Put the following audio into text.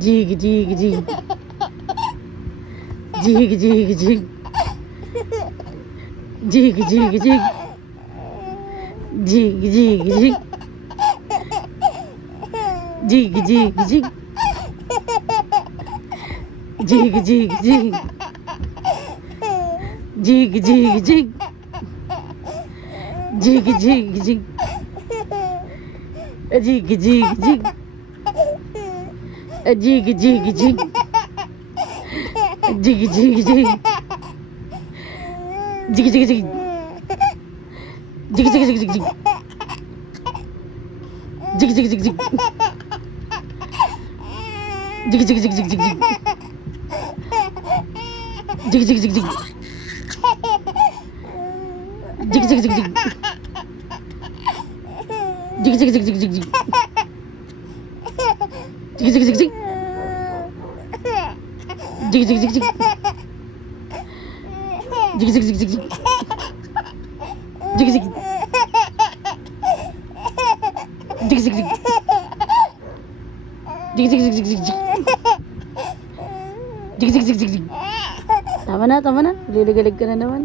Jig, jig, jig. Jig, jig, jig. Jig, jig, jig. Jig, jig, jig. Jig, jig, jig. Jig, jig, jig. Jig, jig, jig. Jig, jig, jig. Jig, jig, jig. Jig, jig, jig. Jig, jig, jig. Jig, jig, jig. Jig, jig, jig, jig, jig. Jig, jig, jig, jig. Jig, jig, jig, jig, jig, jig. Jig, jig, jig, jig. Jig, jig, jig, jig. Jig, jig, jig, jig, jig, jig. Jig, jig, jig, jig. Jig, jig, jig, jig. Jig, jig, jig, jig, jig. Jig, jig. Jig, jig, jig. Jig, jig, jig, jig, jig, jig. Jig, jig, jig, jig, jig. Tama na, tama na. Lilig-lilig ka na naman.